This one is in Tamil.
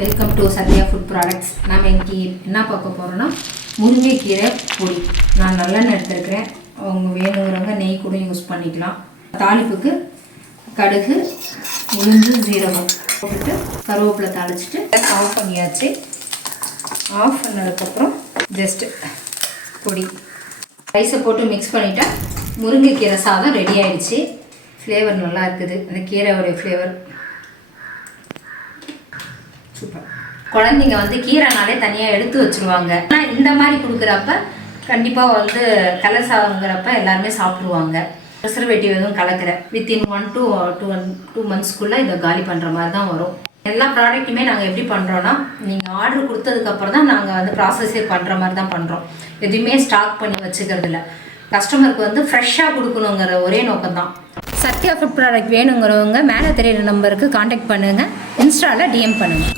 Welcome to Sathya food products. நம்ம இன்னைக்கு என்ன பார்க்க போகிறோன்னா முருங்கைக்கீரை பொடி. நான் நல்லெண்ணெய் எடுத்துருக்கிறேன். அவங்க வேணுங்கிறவங்க நெய் கூட யூஸ் பண்ணிக்கலாம். தாளிப்புக்கு கடுகு, உளுந்து, ஜீரகம் போட்டுட்டு கருவேப்பிலை தாளிச்சிட்டு ஆஃப் பண்ணியாச்சு. ஆஃப் பண்ணதுக்கப்புறம் ஜஸ்ட்டு பொடி ரைஸை போட்டு மிக்ஸ் பண்ணிட்டா முருங்கைக்கீரை சாதம் ரெடி ஆகிடுச்சு. ஃப்ளேவர் நல்லா இருக்குது. அந்த கீரையோடைய ஃப்ளேவர் சூப்பர். குழந்தைங்க கீரைனாலே தனியாக எடுத்து வச்சுருவாங்க. ஆனால் இந்த மாதிரி கொடுக்குறப்ப கண்டிப்பாக கலர் சாதங்கிறப்ப எல்லாருமே சாப்பிடுவாங்க. ப்ரிசர்வேட்டிவ் எதுவும் கலக்கிற வித்தின் 1 to 2 monthsக்குள்ளே இதை காலி பண்ணுற மாதிரி தான் வரும். எல்லா ப்ராடக்ட்டுமே நாங்கள் எப்படி பண்ணுறோன்னா, நீங்கள் ஆர்டர் கொடுத்ததுக்கப்புறம் தான் நாங்கள் ப்ராசஸே பண்ணுற மாதிரி தான் பண்ணுறோம். எதுவுமே ஸ்டாக் பண்ணி வச்சுக்கிறது இல்லை. கஸ்டமருக்கு ஃப்ரெஷ்ஷாக கொடுக்கணுங்கிற ஒரே நோக்கம் தான். சத்யா ஃபுட் ப்ராடக்ட் வேணுங்கிறவங்க மேலே தெரியிற நம்பருக்கு காண்டாக்ட் பண்ணுங்கள். இன்ஸ்டாவில் DM பண்ணுங்கள்.